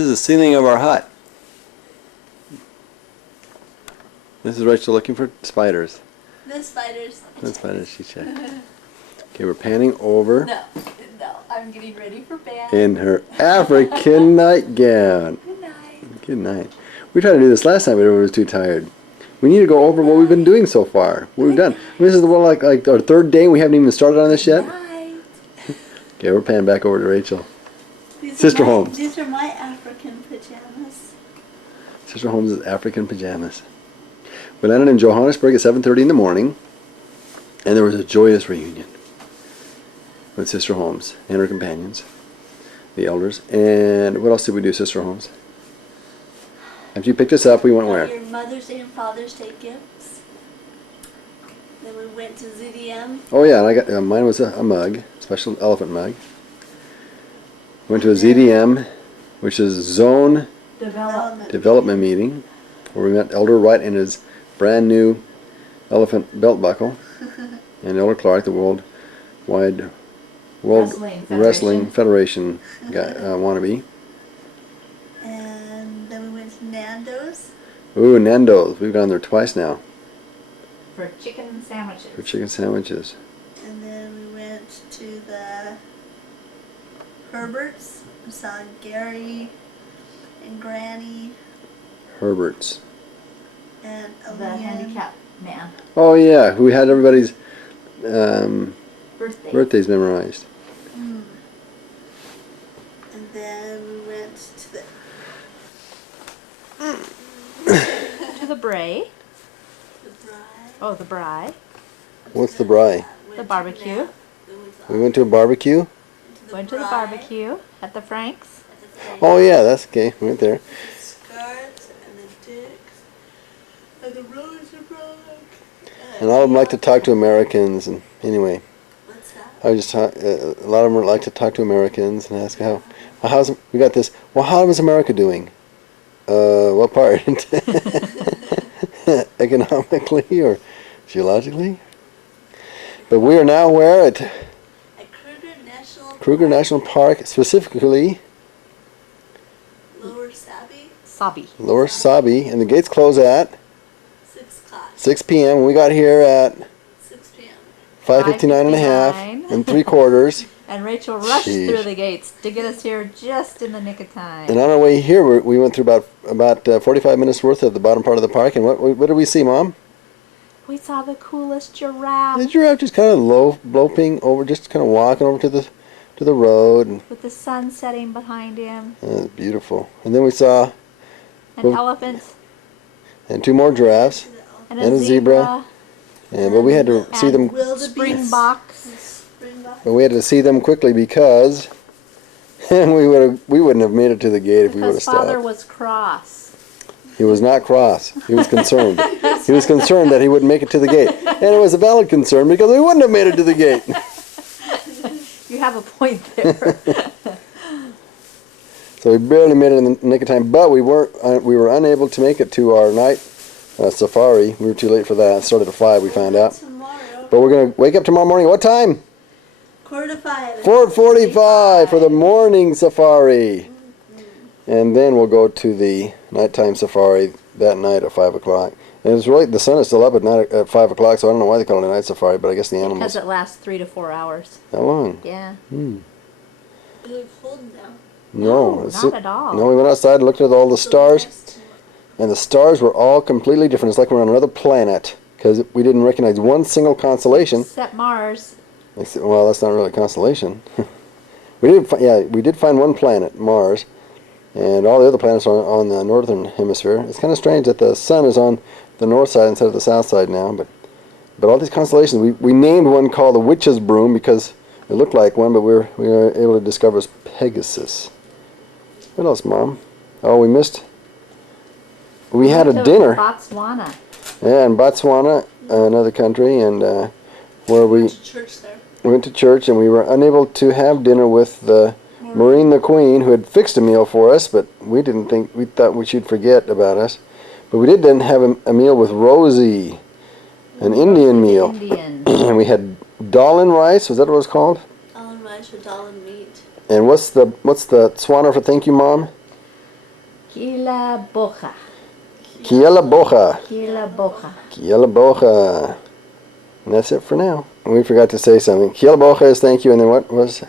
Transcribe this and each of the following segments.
This is the ceiling of our hut. This is Rachel looking for spiders. The spiders. The spiders she checked. Okay, we're panning over. No, I'm getting ready for bed. In her African nightgown. Good night. Good night. We tried to do this last time, but everyone was too tired. We need to go over what we've been doing so far. What we've done. This is like our third day. We haven't even started on this yet. Night. Okay, we're panning back over to Rachel. These Sister Holmes. These are my African pajamas. Sister Holmes' African pajamas. We landed in Johannesburg at 7:30 in the morning, and there was a joyous reunion with Sister Holmes and her companions, the elders. And what else did we do, Sister Holmes? After you picked us up, we went where? Your Mother's Day and Father's Day gifts. Then we went to ZDM. Oh yeah, and I got mine was a mug, special elephant mug. Went to a ZDM, which is Zone Development Meeting, where we met Elder Wright and his brand new elephant belt buckle, and Elder Clark, the World Wrestling Federation guy, wannabe. And then we went to Nando's. Ooh, Nando's. We've gone there twice now. For chicken sandwiches. For chicken sandwiches. And then we went to the Herberts. We saw Gary and Granny. Herberts. And The handicapped man. Oh yeah, who had everybody's Birthday. birthdays memorized. And then we went to the To the Bray. Bride. Oh, the Bry. What's the braai? The barbecue. We went to a barbecue. Went to the barbecue at the Franks. Oh yeah, that's okay. We went there. The Scarts and the Dicks and the Rosenbrook. And all of them like to talk to Americans. And anyway, What's that? I just a lot of them like to talk to Americans and ask how's we got this. Well, how is America doing? What part? Economically or geologically? But we are now where at Kruger National Park, specifically Lower Sabi. Sabi. Lower Sabi, and the gates close at 6 o'clock. 6 p.m. We got here at 6 p.m. 5:59 and a half 5:59. and 3/4. And Rachel rushed Sheesh. through the gates to get us here just in the nick of time. And on our way here, we went through about 45 minutes worth of the bottom part of the park. And what did we see, Mom? We saw the coolest giraffe. The giraffe just kind of loping over, just kind of walking over to the road. And, With the sun setting behind him. it was beautiful. And then we saw An elephant. and 2 more giraffes. And And a zebra. But we had to see them. Springboks. But we had to see them quickly because we wouldn't have made it to the gate if we would have Because Father stopped. was cross. He was not cross. He was concerned. He was concerned that he wouldn't make it to the gate, and it was a valid concern because we wouldn't have made it to the gate. You have a point there. So we barely made it in the nick of time, but we were unable to make it to our night safari. We were too late for that. It started at 5. We found out. Tomorrow. But we're gonna wake up tomorrow morning. What time? 4:45. 4:45 for the morning safari. And then we'll go to the nighttime safari that night at 5 o'clock. And it's really, the sun is still up at night at 5 o'clock, so I don't know why they call it a night safari, but I guess the animals. Because it lasts 3 to 4 hours. How long? Yeah. Is it cold now? No, not at all. No, we went outside and looked at all the stars, and the stars were all completely different. It's like we're on another planet, because we didn't recognize one single constellation. Except Mars. Well, that's not really a constellation. we did find one planet, Mars. And all the other planets are on the northern hemisphere. It's kind of strange that the sun is on the north side instead of the south side now. But all these constellations, we named one called the Witch's Broom because it looked like one, but we were able to discover it's Pegasus. What else, Mom? Oh, we had a dinner. Botswana. Yeah, in Botswana, another country, and where we Went to church there. went to church, and we were unable to have dinner with the Maureen the Queen, who had fixed a meal for us, but we thought she'd forget about us. But we did then have a meal with Rosie, an Indian meal. And we had dal and rice, was that what it was called? Dal and rice or dal and meat. And what's the Tswana for thank you, Mom? Kilaboja. Kielabocha. Kilaboja. Kielabocha. And that's it for now. We forgot to say something. Kielabocha is thank you, and then what was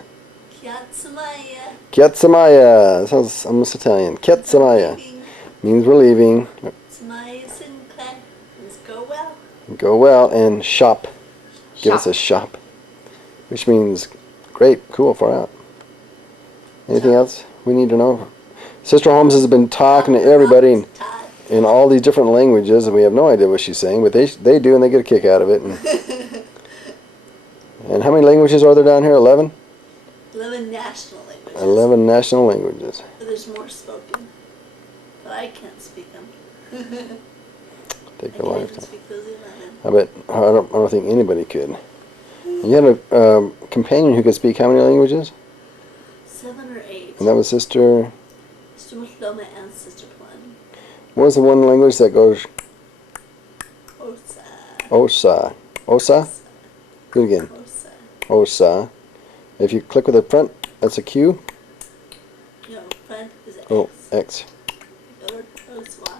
Kiatsamaya. Kiatsamaya? That sounds almost Italian. Kiatsamaya means we're leaving. Samaya Sinclair. Let's go well. Go well, and shop. Give us a shop. Which means great, cool, far out. Anything else we need to know? Sister Holmes has been talking to everybody in all these different languages, and we have no idea what she's saying, but they do, and they get a kick out of it. And how many languages are there down here? 11? 11 national languages. 11 national languages. But there's more spoken. But I can't speak them. Take I a can't even lifetime. speak those 11. I bet I don't think anybody could. You had a companion who could speak how many languages? 7 or 8. And that was Sister. Sister Muhloma and Sister Plum. What was the one language that goes Osa. Osa? Osa? Do it again. Osa. Osa. If you click with the front, that's a Q. No, front is X. Oh, X. Or Oswa.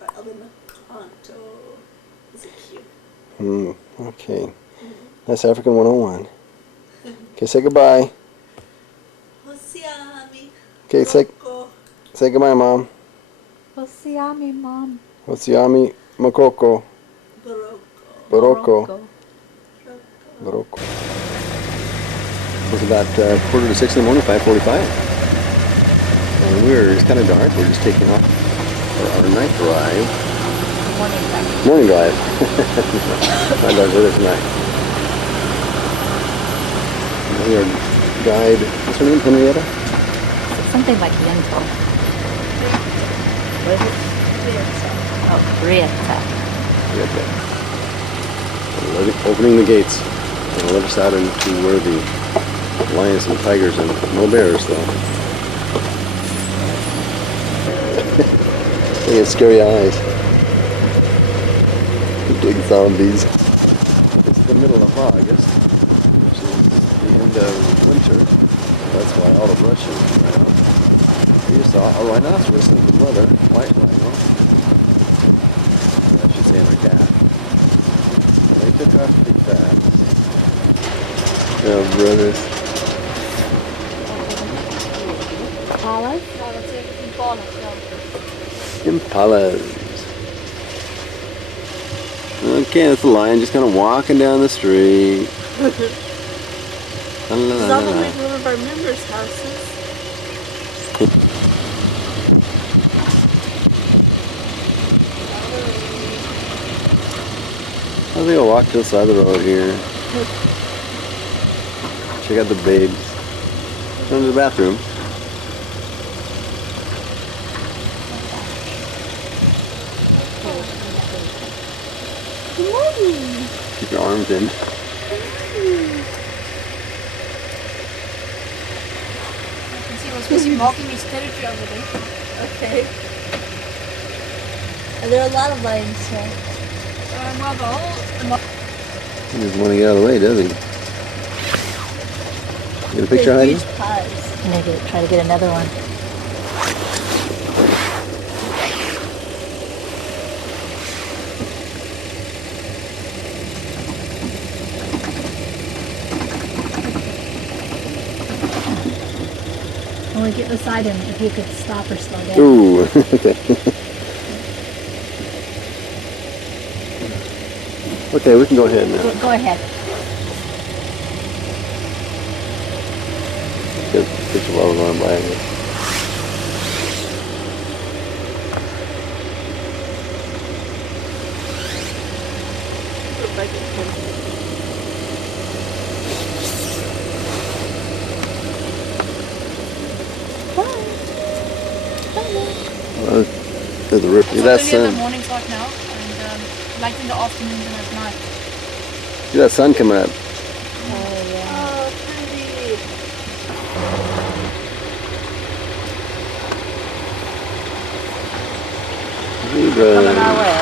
Or Eldermaconto is a Q. Okay. That's African 101. Okay, say goodbye. Hosiami. Okay, say goodbye, Mom. Osiami, Mom. Osiami Makoko. Baroko. Baroko. Baroko. It was about 5:45 in the morning, 5:45. And it's kind of dark. We're just taking off for our night drive. Morning drive. Morning drive. My dog's with us tonight. And our guide, what's her name, Henrietta? Something like Yento. What is it? Oh, Rieta. Opening the gates and let us out into where the lions and tigers and no bears though. They have scary eyes. Big zombies. It's the middle of August, which is the end of winter. That's why all the brush is around. We saw a rhinoceros and the mother, white rhino. I should say my cat. They took off pretty fast. Oh, brother. Palas? Impalas. Okay, that's the lion just kind of walking down the street. La, la, It's la, all the la. way to one of our members' houses. I think I'll walk to the side of the road here. Check out the babes. Go to the bathroom. Keep your arms in. He's walking his territory over there. Okay. Are there a lot of lions here? Well, the whole... He doesn't want to get out of the way, does he? Get a picture, They're Heidi? huge pies. Maybe try to get another one. When we get beside him, if you could stop or slow down. Ooh, okay. Okay, we can go ahead now. Go ahead. Get a picture while we're going by here. Well, there's a rip. It's That early in the sun. mornings like now, and late in the afternoons and at night. See that sun coming up. Oh, yeah. Oh, pretty. Zebra. Coming our way.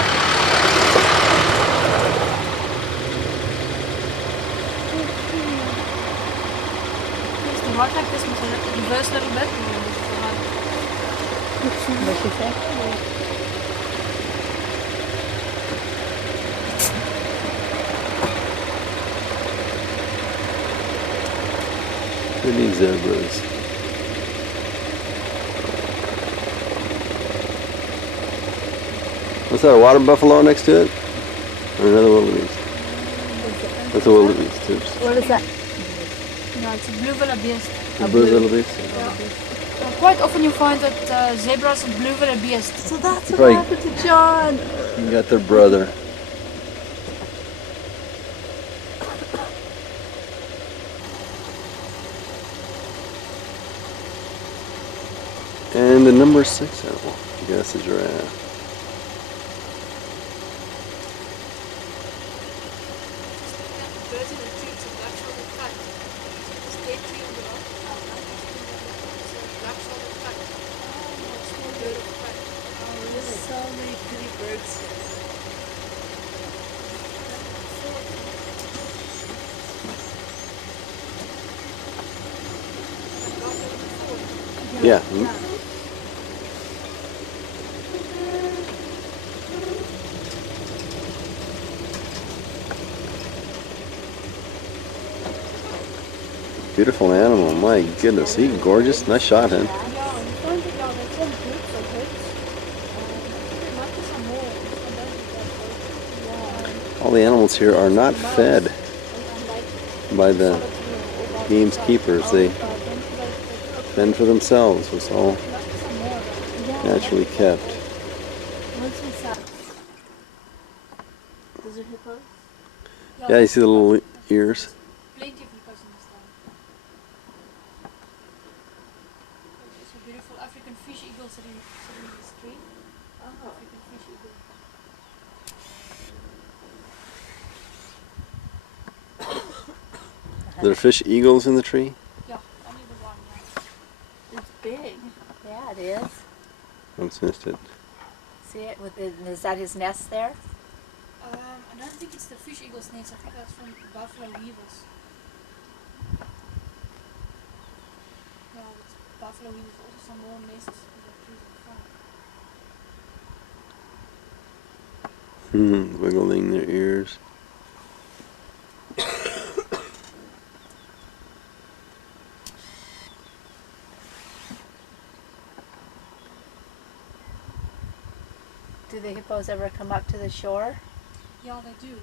It's the right like this, must I reverse a little bit? Or is it all right? What'd she say? Pretty zebras. What's that, a water buffalo next to it? Or another wildebeest? That's a wildebeest, too. What is that? No, it's a blue wildebeest. A blue wildebeest? Quite often you find that zebras and blue wildebeest. So that's what Right. happened to John. You got their brother. And the number 6 animal, I guess, is giraffe. Birds in the tree, it's a black-shouldered kite. This dead tree on the rock, it's a black-shouldered kite. It's a bird of a kite. There's so many pretty birds here. Yeah. Beautiful animal, my goodness, he's gorgeous. Nice shot, huh? All the animals here are not fed by the game's keepers. They fend for themselves. It's all naturally kept. What's inside? Those are hippos? Yeah, you see the little ears? Plenty of hippos in this town. It's a beautiful African fish eagle sitting in this tree. Oh. African fish eagle. There are fish eagles in the tree? Yeah, only the one. Yeah. It's big. Yeah, it is. Once missed it. See it? Is that his nest there? I don't think it's the fish eagle's nest. I think that's from buffalo weavers. Yeah, it's buffalo weavers. Also some more nests in the trees at the front. Wiggling their ears. Do the hippos ever come up to the shore? Yeah, they do.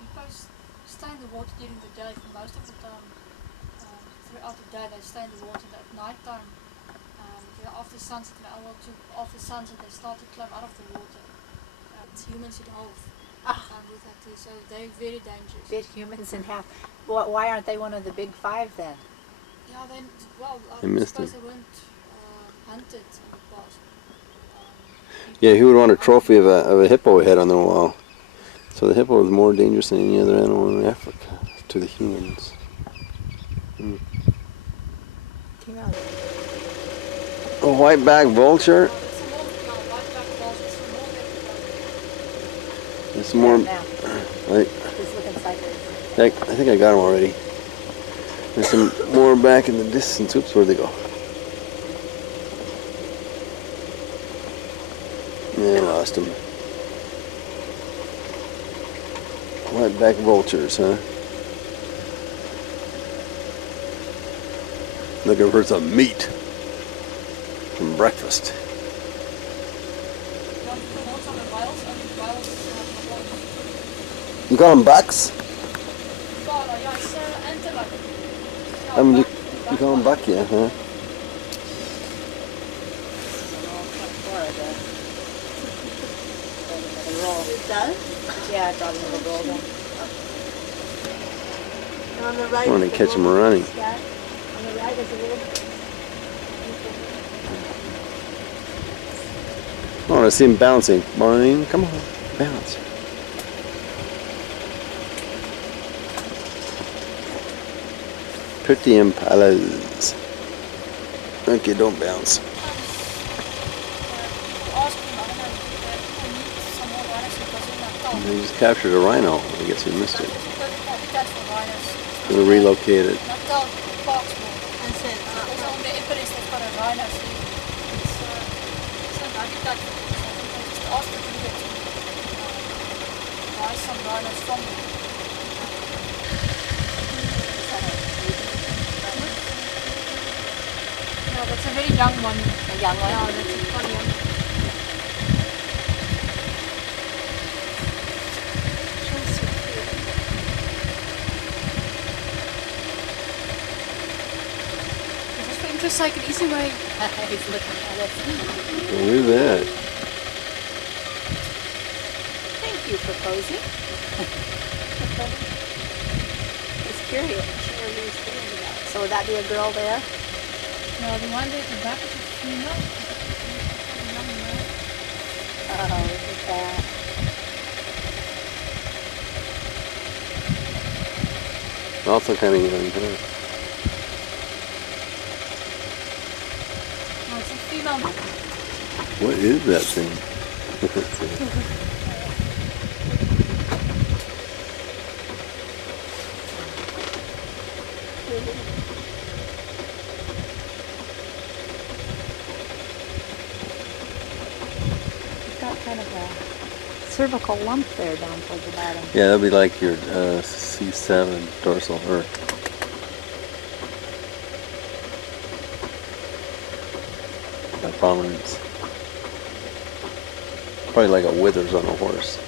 Hippos stay in the water during the day for most of the time. Throughout the day they stay in the water. At night time, after sunset, after sunset they start to climb out of the water. It's humans in half with that too, so they're very dangerous. Bit humans in half. Why aren't they one of the big five then? Yeah, then, well, I They missed suppose it. they weren't hunted in the past. Yeah, who would want a trophy of a hippo head on their wall? So the hippo is more dangerous than any other animal in Africa to the humans. A white-backed vulture? There's more. Now, Like, he's looking sideways. I think I got them already. There's some more back in the distance. Oops, where'd they go? Yeah, I lost them. White-backed vultures, huh? Looking for some meat from breakfast. You call them bucks? You call them buck, yeah, huh? It does? Yeah, I brought another roll then. And on the right. I want to is the catch them little running. sky. On the right is a little. I want to see them bouncing. Boing, come on, bounce. Pretty impalas. Okay, don't bounce. They just captured a rhino. I guess we missed it. Gonna relocate it. I said, Also on the Everest they've got a rhino, so it's I did that. I just asked the breeder to buy some rhinos from me. No, that's a very young one. A young one? Yeah, that's a quite young. Just for interest's sake, an easy way. He's looking at it. Look at that. Thank you for posing. He's curious. Sure, he's curious about it. So would that be a girl there? No, the one there at the back is a female. Young male. Oh, look at that. Also kind of young, huh? No, it's a female. What is that thing? He's got kind of a cervical lump there down towards the bottom. Yeah, that'd be like your C7 dorsal, or that prominence. Probably like a withers on a horse.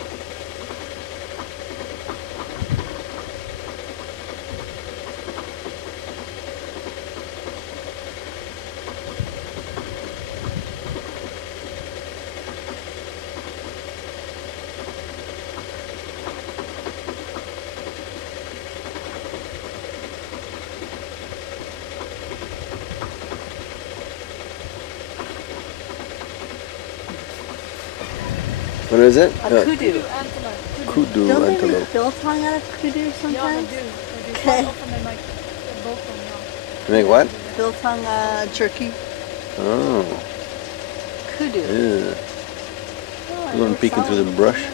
What is it? A kudu. Antelope. Kudu Don't they antelope. make biltong out of kudu Yeah, they sometimes? do. They do. Okay. Quite often they make biltong now. You make what? Biltong jerky. Oh, Kudu. yeah. Oh, I You want know peeking through the some. brush? No,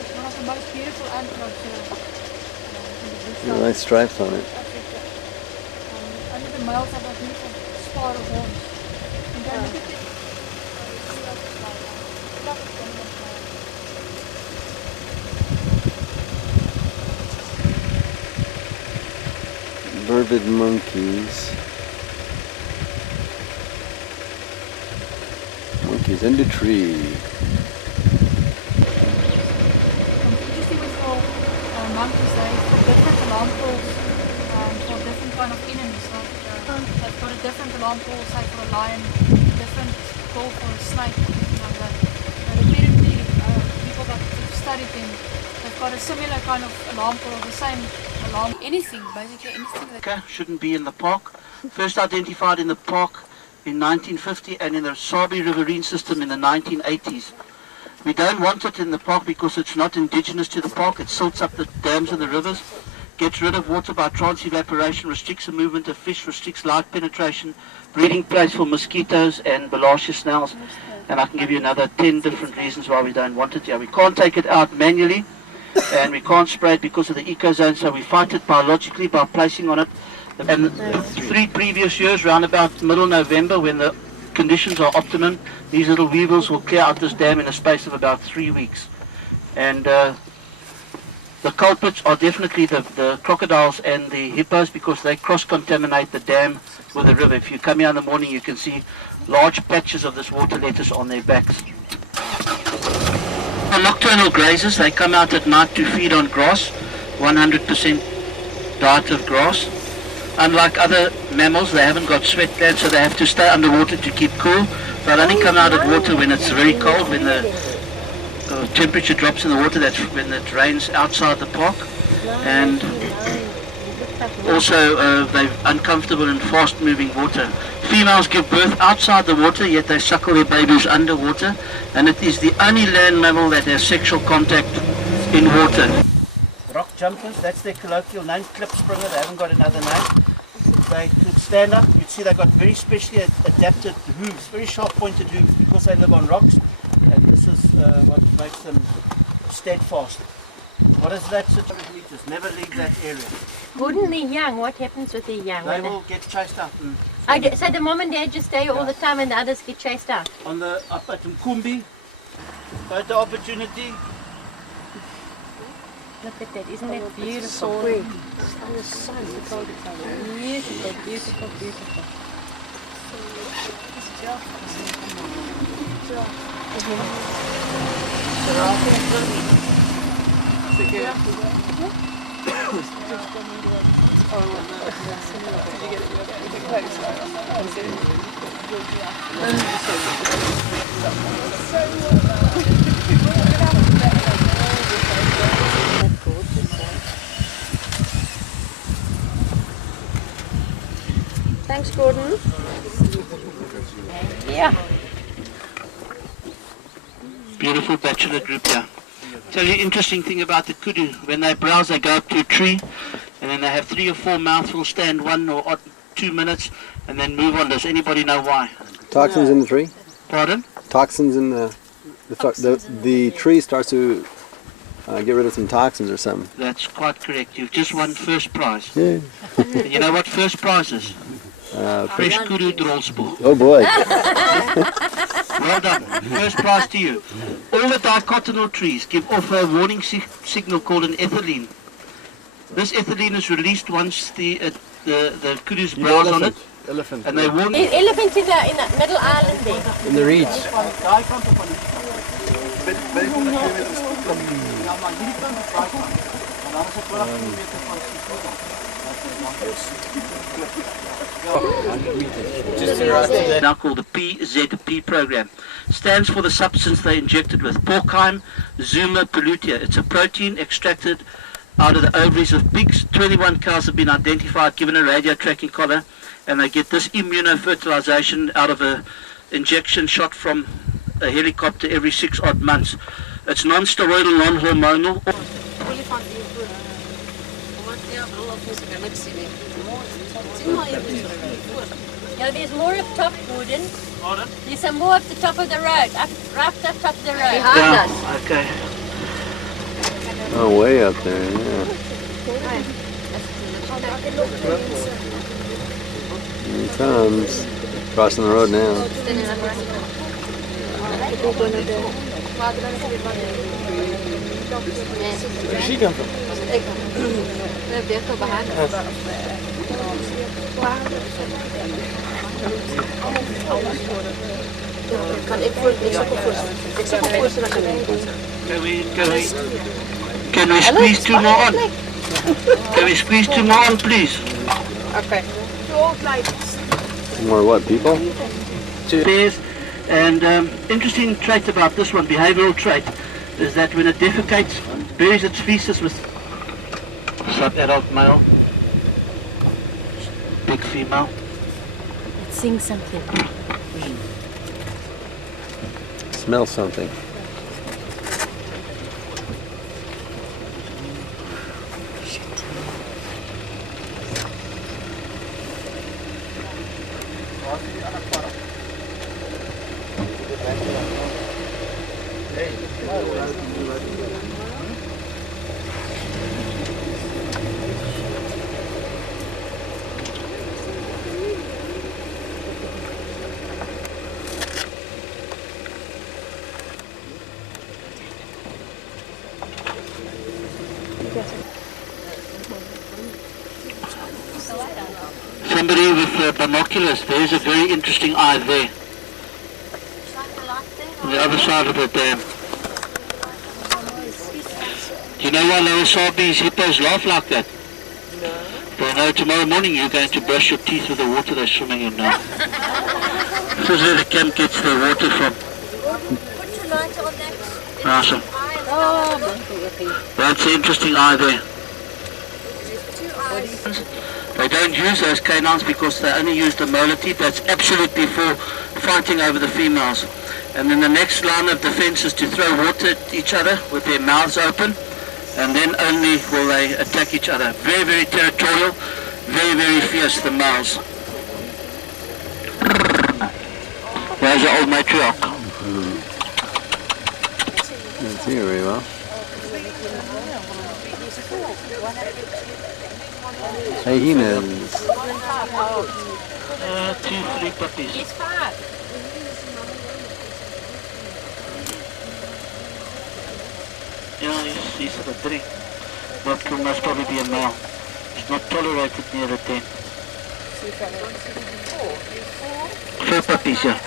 it's one of the most beautiful antelopes here. In the bush Yeah, nice stripes on it. Africa. Only the males have a beautiful spiral horns. And go look at it. You see that it's like, love it when it's Burbid monkeys. Monkeys in the tree. Usually with your monkeys, they put different alarm calls for different kind of enemies. Like, they've got a different alarm call, say for a lion, different call for a snake, something like that. But apparently, people that have studied them, they've got a similar kind of alarm call, the same alarm, anything, basically anything that Shouldn't be in the park. First identified in the park in 1950 and in the Sabi riverine system in the 1980s. We don't want it in the park because it's not indigenous to the park. It silts up the dams and the rivers, gets rid of water by transevaporation, restricts the movement of fish, restricts light penetration, breeding place for mosquitoes and Balashia snails. And I can give you another 10 different reasons why we don't want it here. We can't take it out manually, and we can't spray it because of the ecozone, so we fight it biologically by placing on it. And the 3 previous years, round about middle November, when the conditions are optimum, these little weevils will clear out this dam in a space of about 3 weeks. And the culprits are definitely the crocodiles and the hippos, because they cross-contaminate the dam with the river. If you come here in the morning, you can see large patches of this water lettuce on their backs. The nocturnal grazers, they come out at night to feed on grass, 100% diet of grass. Unlike other mammals, they haven't got sweat glands, so they have to stay underwater to keep cool. They'll only come out of water when it's very cold, when the temperature drops in the water. That's when it rains outside the park. And also they're uncomfortable in fast-moving water. Females give birth outside the water, yet they suckle their babies underwater, and it is the only land mammal that has sexual contact in water. Rock jumpers, that's their colloquial name, clip springer, they haven't got another name. They could stand up, you'd see they've got very specially adapted hooves, very sharp pointed hooves, because they live on rocks, and this is what makes them steadfast. What is that? 600 meters, never leave that area. Wouldn't the young, what happens with the young? They will get chased out and So the mom and dad just stay all the time and the others get chased out? On the up at Mkumbi, photo opportunity. Look at that, isn't that beautiful? Beautiful, beautiful, beautiful. Thanks, Gordon. Yeah. Beautiful bachelor group here. Tell you interesting thing about the kudu. When they browse, they go up to a tree, and then they have 3 or 4 mouthfuls, stand 1 or 2 minutes, and then move on. Does anybody know why? Toxins in the tree? Pardon? Toxins in the tree starts to get rid of some toxins or something. That's quite correct. You've just won first prize. Yeah. And you know what first prize is? Fresh kudu drolspoor. Oh boy. Well done. First prize to you. All the dicotyledonal trees give off a warning signal called an ethylene. This ethylene is released once the kudus browse on it, Elephant. and they warn. Elephant in the middle island there. In the reeds. Now called the PZP program. Stands for the substance they injected with. Porcine Zuma pollutia. It's a protein extracted out of the ovaries of pigs. 21 cows have been identified, given a radio tracking collar, and they get this immunofertilization out of a injection shot from a helicopter every 6 odd months. It's non-steroidal, non-hormonal. Yeah, there's more up top, Gordon. Pardon? There's some more up the top of the road, right up top of the road. Yeah, okay. Oh, way up there, yeah. Here he comes. Crossing the road now. Where'd she come from? Can we squeeze 2 more on? Can we squeeze 2 more on, please? Okay. More what, people? Bears. And interesting trait about this one, behavioral trait, is that when it defecates, buries its feces with sub-adult male, big female. Let's sing something. Smell something. Somebody with binoculars, there's a very interesting eye there. On the other side of the dam. Do you know why lower Sabi's hippos laugh like that? No. They know tomorrow morning you're going to brush your teeth with the water they're swimming in now. This is where the camp gets their water from. Put your light on that. Awesome. Oh, That's the interesting eye there. Two eyes. They don't use those canines because they only use the molar teeth. That's absolutely for fighting over the females. And then the next line of defense is to throw water at each other with their mouths open, and then only will they attack each other. Very, very territorial, very, very fierce, the males. There's the old matriarch. Can't see her very well. Hyenas. 2, 3 puppies. Yes, 5. Yeah, he's at a 3. That will must probably be a male. It's not tolerated near the 10. 4 puppies, yeah.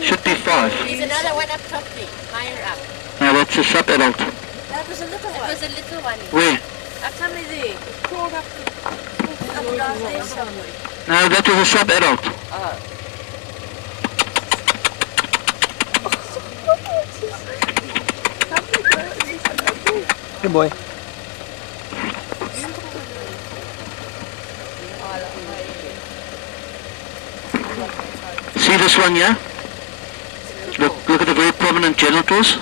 Should be 5. There's another one up top there, higher up. Now that's a sub-adult. That was a little It one. was a little one. Where? Tell me there. Crawled up down there somewhere. No, that was a sub-adult. Good boy. See this one here? Look at the very prominent genitals.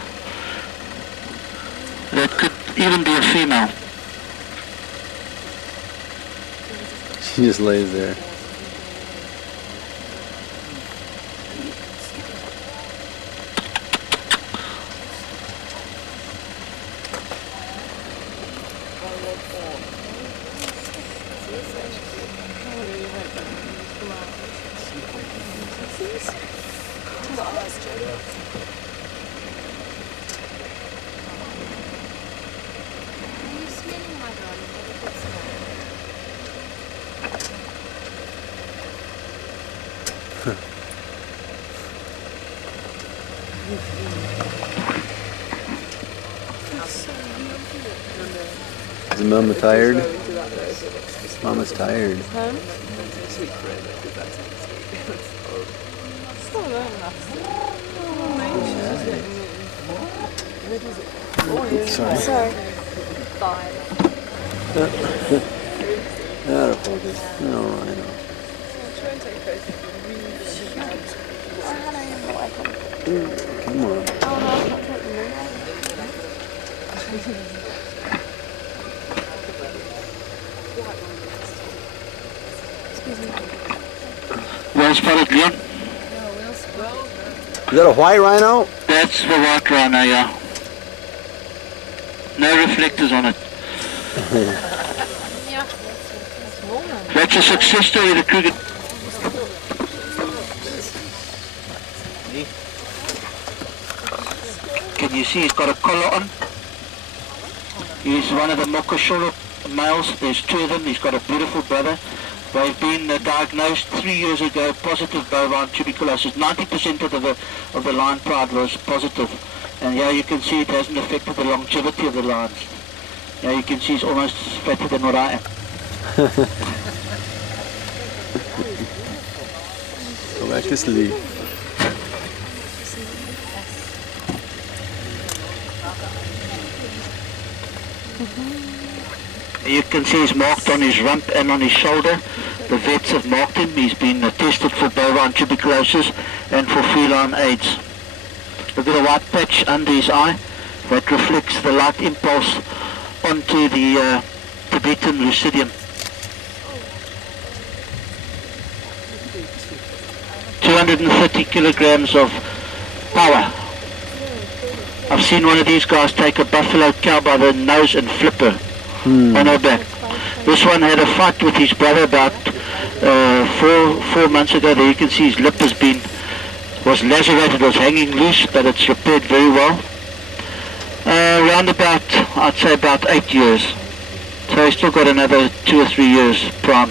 That could even be a female. She just lays there. Are you smelling, my darling? Have a good smell. Is Mama tired? Mama's tired. Sorry. Out of focus. No, I know. Come on. Well spotted, Leon. Is that a white rhino? That's the white rhino, yeah. No reflectors on it. Yeah, that's warm. That's a success story, the Kruger. Can you see he's got a collar on? He's one of the Mokoshola males. There's 2 of them. He's got a beautiful brother. They've been diagnosed 3 years ago positive bovine tuberculosis. 90% of the lion pride was positive. And here you can see it hasn't affected the longevity of the lions. Here you can see it's almost fatter than what I am. Go back to sleep. You can see he's marked on his rump and on his shoulder. The vets have marked him. He's been tested for bovine tuberculosis and for feline AIDS. Look at the white patch under his eye that reflects the light impulse onto the Tibetan lucidium. 230 kilograms of power. I've seen one of these guys take a buffalo cow by the nose and flip her on her back. This one had a fight with his brother about 4 months ago. There you can see his lip was lacerated, was hanging loose, but it's repaired very well. Around about, I'd say about 8 years. So he's still got another 2 or 3 years prime.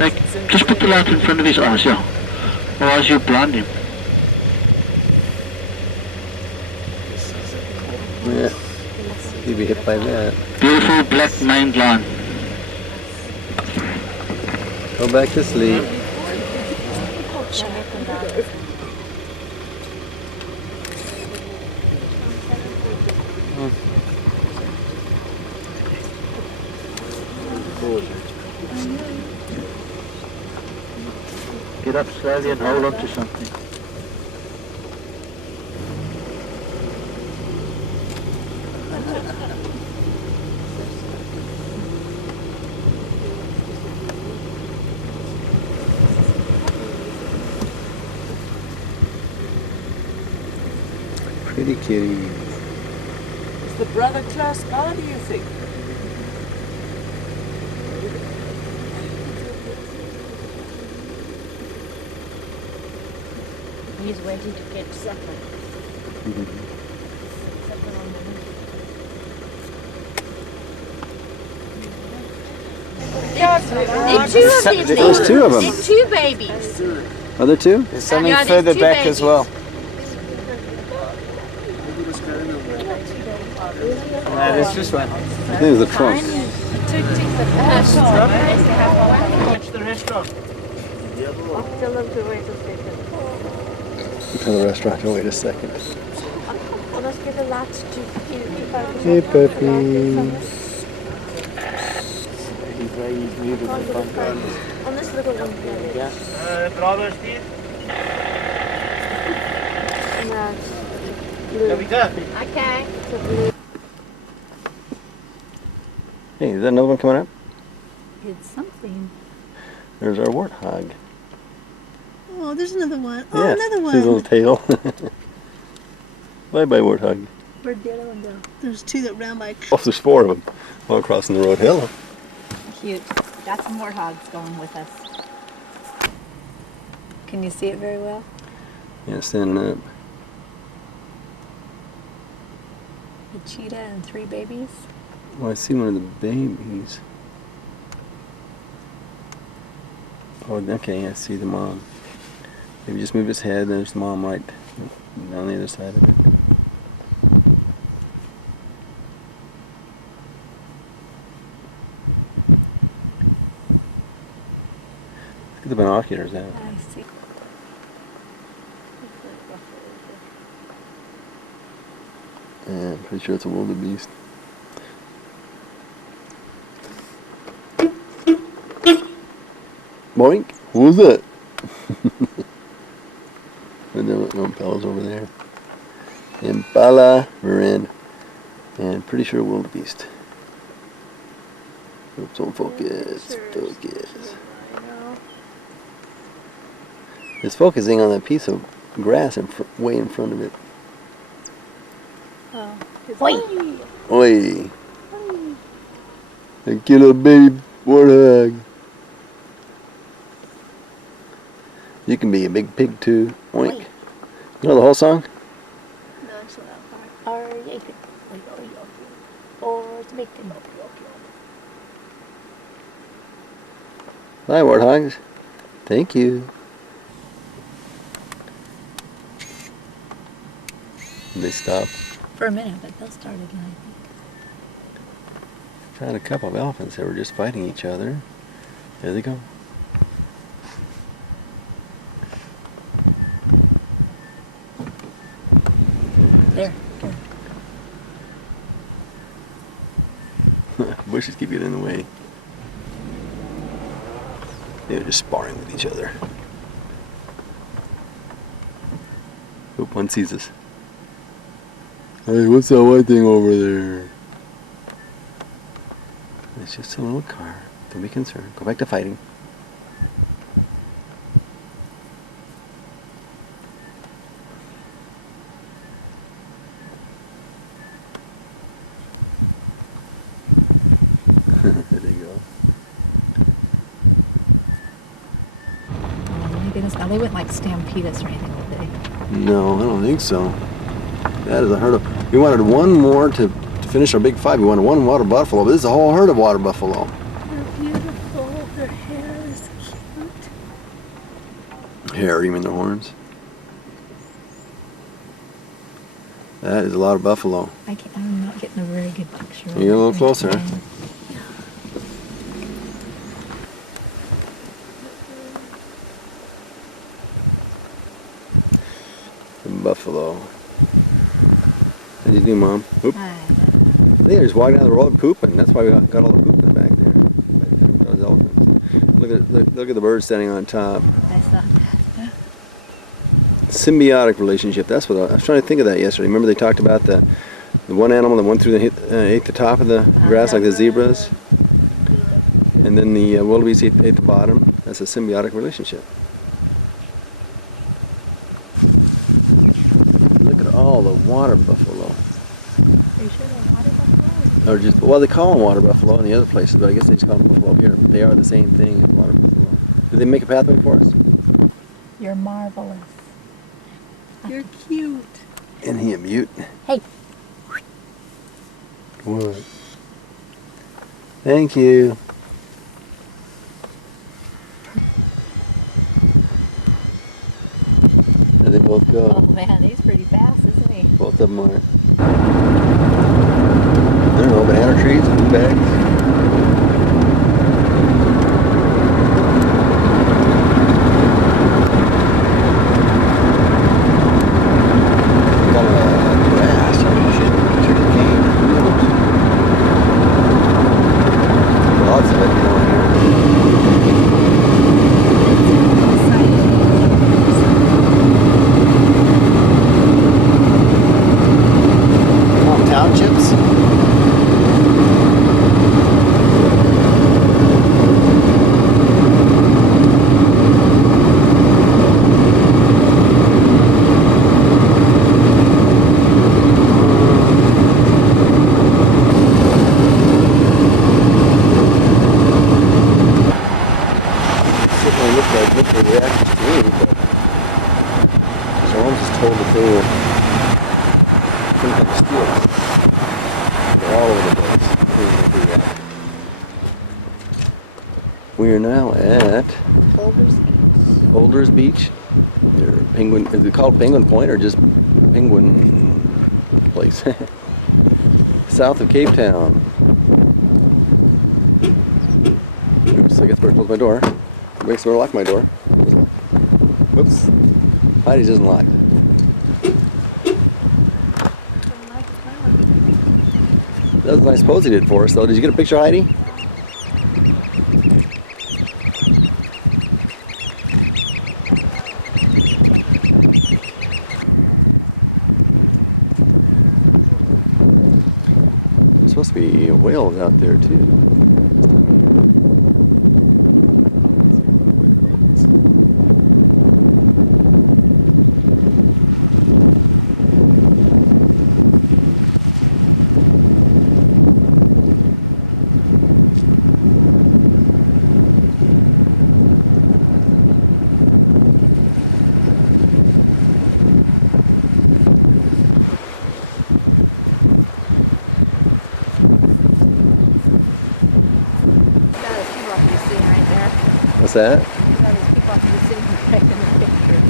Like, just put the light in front of his eyes, yeah. Otherwise you'll blind him. Yeah. He'd be hit by that. Beautiful black maned lion. Go back to sleep. Get up slowly and hold on to something. Pretty kitties. Is the brother class R, do you think? He's ready to get supper. Supper on the roof. There's two of them. There's two babies. Are there two? There's something Yeah, there's further two back babies. as well. No, there's just one. I think it's the trunk. Watch the restaurant. Tell the restaurant to wait a second. Hey, puppy. He's very muted in front row. On this little one. Yeah. Driver Steve. There we go. Okay. Hey, is that another one coming up? It's something. There's our warthog. Oh, there's another one. Oh, Yeah, another his little one. tail. Bye bye, warthog. Where'd the other one go? There's two that ran by. Oh, there's four of them. All crossing the road. Hello. Cute. Got some warthogs going with us. Can you see it very well? Yeah, standing up. A cheetah and 3 babies. Oh, I see one of the babies. Oh, okay, I see the mom. Maybe just move his head, there's the mom right on the other side of it. Look at the binoculars out. I see. Yeah, I'm pretty sure it's a wildebeest. Boink! What was that? And there no impala's over there. Impala, Miranda, and pretty sure wildebeest. Oops, don't focus. Focus. It's focusing on that piece of grass way in front of it. Oh. Oi! Oi! A killer baby warthog. You can be a big pig too. Oink. You know the whole song? No, it's not that far. Bye, warthogs. Thank you. They stop. For a minute, but they'll start again, I think. Found a couple of elephants that were just fighting each other. There they go. There. Bushes keep getting in the way. They're just sparring with each other. Oop, one sees us. Hey, what's that white thing over there? It's just a little car. Don't be concerned. Go back to fighting. There they go. Oh my goodness, now they wouldn't like stampede us or anything, would they? No, I don't think so. That is a herd of... We wanted one more to finish our big five. We wanted one water buffalo, but this is a whole herd of water buffalo. They're beautiful. Their hair is cute. Hair, you mean their horns? That is a lot of buffalo. I'm not getting a very good picture. Can you get a little closer? The buffalo. How do you do, Mom? Oop. They're just walking down the road pooping. That's why we got all the poop in the back there. Those elephants. Look at the bird standing on top. I saw that. Symbiotic relationship. That's what I was trying to think of that yesterday. Remember they talked about the one animal that went through ate the top of the grass like the zebras, and then the wildebeest ate the bottom. That's a symbiotic relationship. Look at all called a water buffalo. Are you sure they're water buffalo? Or just, well, they call them water buffalo in the other places, but I guess they just call them buffalo here. They are the same thing as water buffalo. Did they make a pathway for us? You're marvelous. You're cute. Isn't he a mute? Hey. What? Thank you. There they both Oh go. man, he's pretty fast, isn't he? Both of them are. I don't know, banana trees, food bags. Got a grass, sugar cane. Lots of it going here. Townships? Certainly look like nuclear reactors to me, but so I'm just told that they were some kind of steel. They're all over the place. Nuclear reactor. We are now at Boulders Beach. Boulders Beach. Or Penguin, is it called Penguin Point or just Penguin Place? South of Cape Town. Oops, I guess I better close my door. Makes me lock my door. Whoops. Heidi's isn't locked. That's what I suppose he did for us, though. Did you get a picture, Heidi? There's supposed to be whales out there, too. What's that? People have to be sitting right in the picture.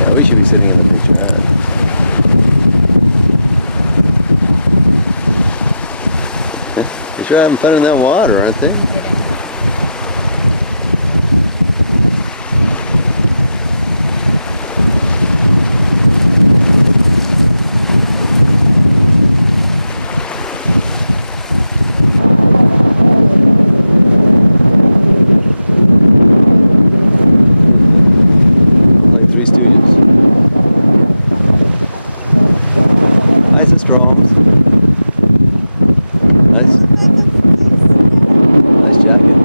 Yeah, we should be sitting in the picture, huh? They sure having fun in that water, aren't they? Like Three Stooges. Hi, Sister Holmes. Nice jacket.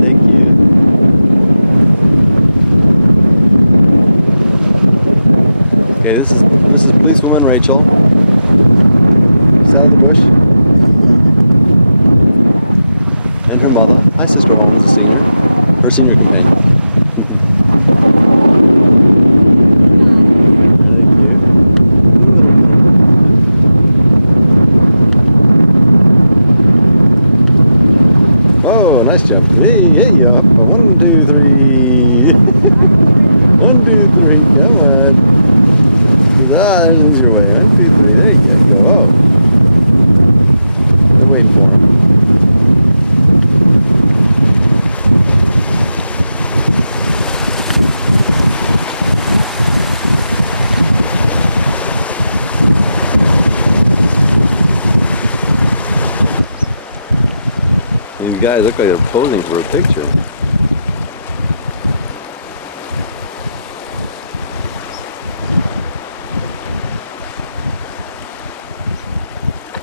Thank you. Okay, this is policewoman Rachel. She's out of the bush. And her mother. Hi, Sister Holmes, the senior. Her senior companion. Thank you. Whoa, nice jump. Hey, hey, up. 1, 2, 3. 1, 2, 3. Come on. There's your way. 1, 2, 3. There you go. Oh. They're waiting for him. These guys look like they're posing for a picture.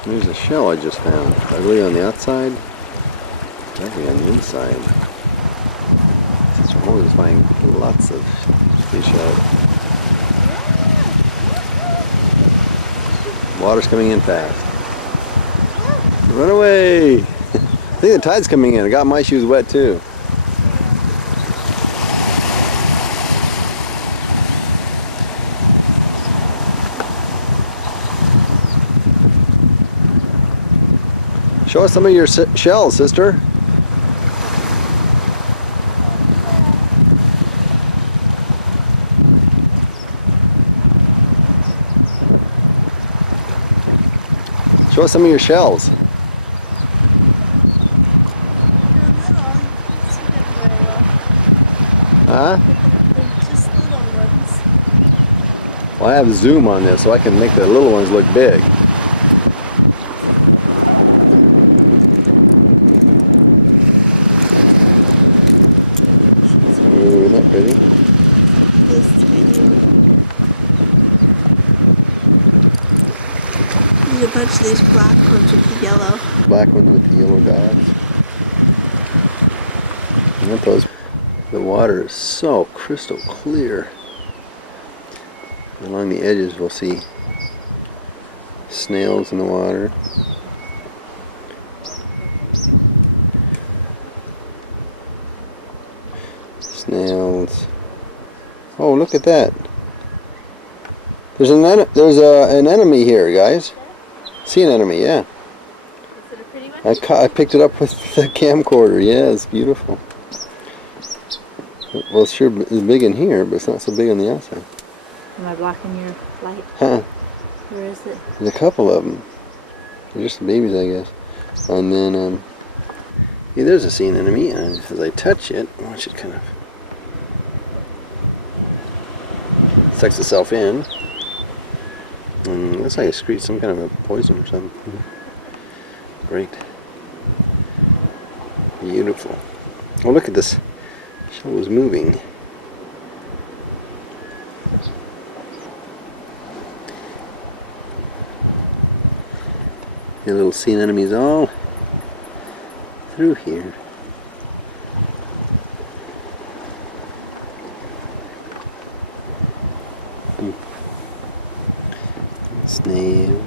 There's a shell I just found. Ugly on the outside, ugly on the inside. Moses is finding lots of seashells. Water's coming in fast. Run away! I think the tide's coming in. I got my shoes wet too. Show us some of your shells, sister. Show us some of your shells. They're little. You can't see them very well. Huh? They're just little ones. Well, I have zoom on this so I can make the little ones look big. Ooh, isn't that pretty? This tiny one. There's a bunch of these black ones with the yellow. Black ones with the yellow dots. And at those, the water is so crystal clear. Along the edges we'll see snails in the water. Snails. Oh, look at that. There's an enemy here, guys. See an enemy, yeah. Is it a pretty one? I picked it up with the camcorder. Yeah, it's beautiful. Well, it's sure is big in here, but it's not so big on the outside. Am I blocking your light? Huh. Where is it? There's a couple of them. They're just babies, I guess. And then, yeah, there's a sea anemone. And as I touch it, watch it kind of sucks itself in. And it looks like it excretes some kind of a poison or something. Great. Beautiful. Oh, look at this. Shell was moving. The little sea anemones all through here. Snails.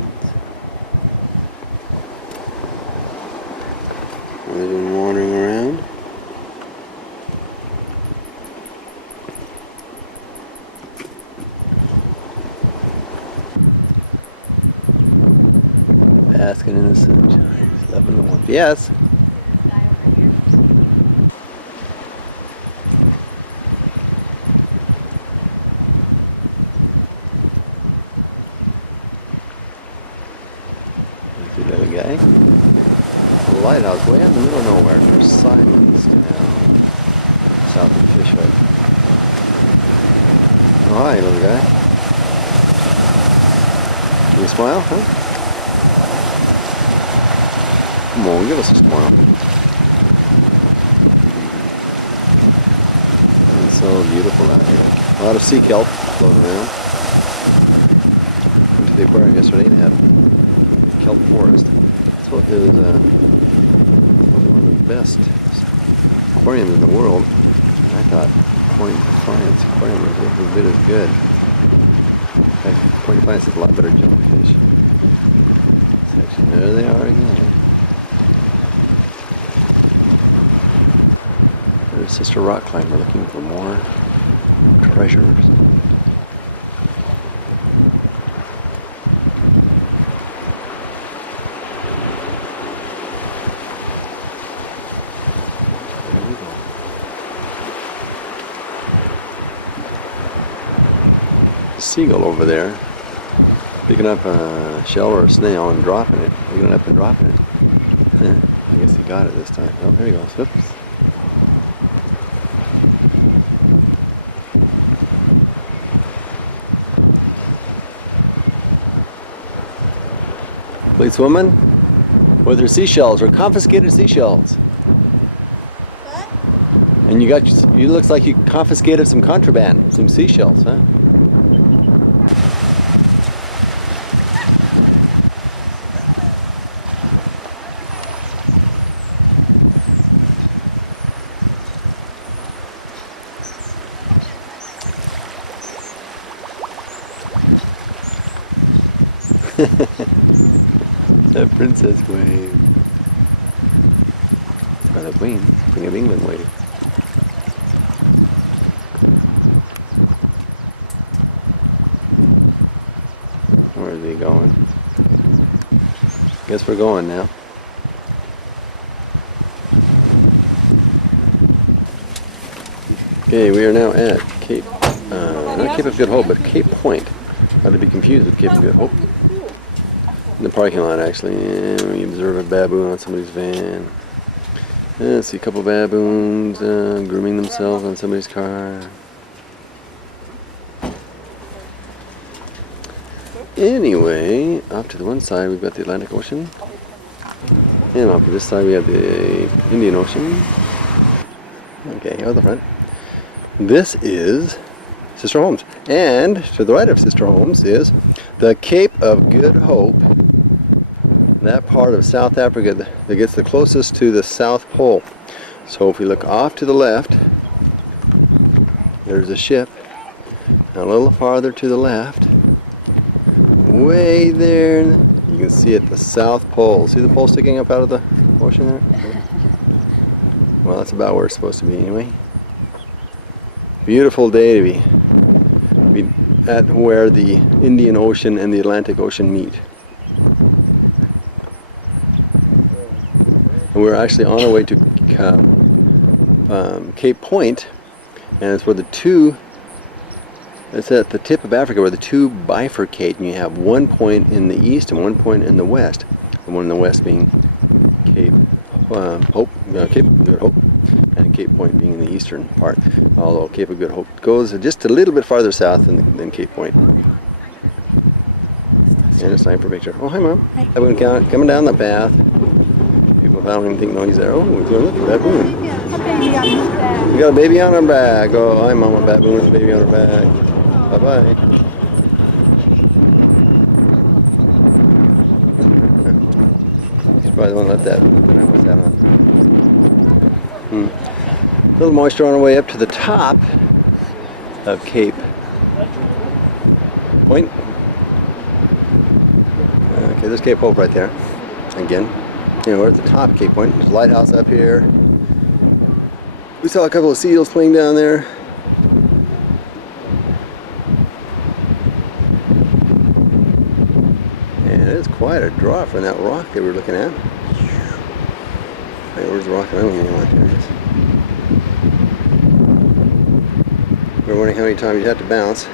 They've been wandering around. Basking in the sunshine. Just loving the warmth. Yes. See that other guy? A lighthouse way out in the middle of nowhere near Simon's Canal, south of Fish Hook. Oh, hi, little guy. Can you smile, huh? Come on, give us a smile. It's so beautiful out here. A lot of sea kelp floating around. Went to the aquarium yesterday and had kelp forest. So it was probably one of the best aquariums in the world. I thought Point Defiance aquarium was every bit as good. In fact, Point Defiance is a lot better jellyfish section. There they are again. There's Sister Rock Climber looking for more treasures. There we go. Seagull over there picking up a shell or a snail and dropping it. Picking it up and dropping it. I guess he got it this time. Oh, there he goes. Oops. Policewoman, were there seashells or confiscated seashells? What? And you looks like you confiscated some contraband, some seashells, huh? The princess wave. Or the Queen of England wave. Where is he going? Guess we're going now. Okay, we are now at Cape, not Cape of Good Hope, but Cape Point. Not to be confused with Cape of Good Hope. In the parking lot, actually, and we observe a baboon on somebody's van. And see a couple baboons grooming themselves on somebody's car. Anyway, off to the one side we've got the Atlantic Ocean, and off to this side we have the Indian Ocean. Okay, here at the front. This is Sister Holmes, and to the right of Sister Holmes is the Cape of Good Hope, that part of South Africa that gets the closest to the South Pole. So if we look off to the left, there's a ship, and a little farther to the left, way there, you can see it, the South Pole. See the pole sticking up out of the ocean there? Well, that's about where it's supposed to be anyway. Beautiful day to be at where the Indian Ocean and the Atlantic Ocean meet. And we're actually on our way to Cape Point, and it's where the two, it's at the tip of Africa where the two bifurcate, and you have one point in the east and one point in the west. The one in the west being Cape Cape of Good Hope, and Cape Point being in the eastern part, although Cape of Good Hope goes just a little bit farther south than Cape Point. And it's time for a picture. Oh, hi, Mom. Hi. Baboon coming down the path. People don't even think no, he's there. Oh, look at that baboon. We got a baby on her back. Oh, hi, Mama Baboon with a baby on her back. Bye-bye. She's probably the one that let that. What's that on? A little moisture on our way up to the top of Cape Point. Okay, there's Cape Hope right there. Again, you know, we're at the top of Cape Point. There's a lighthouse up here. We saw a couple of seals playing down there. And it's quite a draw from that rock that we're looking at. Hey, where's the rock? I don't even want to. There it is. We're wondering how many times you have to bounce.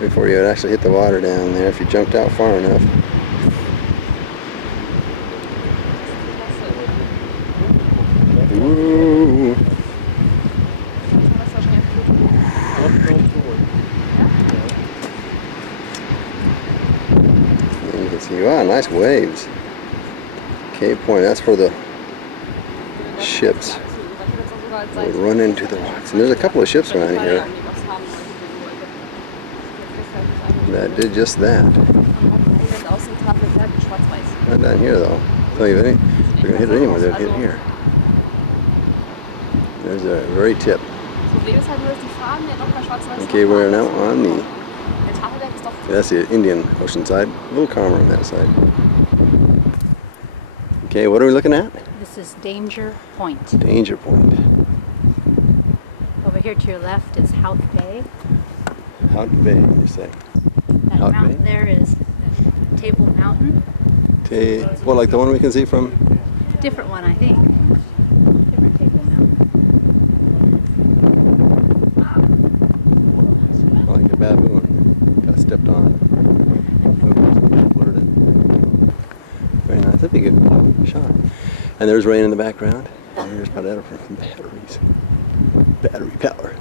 Before you would actually hit the water down there if you jumped out far enough. Ooh. And you can see, wow, nice waves. Cape Point, that's where the ships would run into the rocks. And there's a couple of ships around here that did just that. Not down here though. Tell you anything, they're gonna hit it anywhere. They'll hit it here. There's a very tip. Okay, we're now on the. That's the Indian Ocean side. A little calmer on that side. Okay, what are we looking at? This is Danger Point. Danger Point. Over here to your left is Hout Bay. Hout Bay, you say? That Hout mountain Bay? there is Table Mountain. Well, like the one we can see from? Different one, I think. Different Table Mountain. Like a baboon. Got stepped on. Oops, blurred it. Very nice. That'd be a good shot. And there's rain in the background. And there's batteries. Battery power.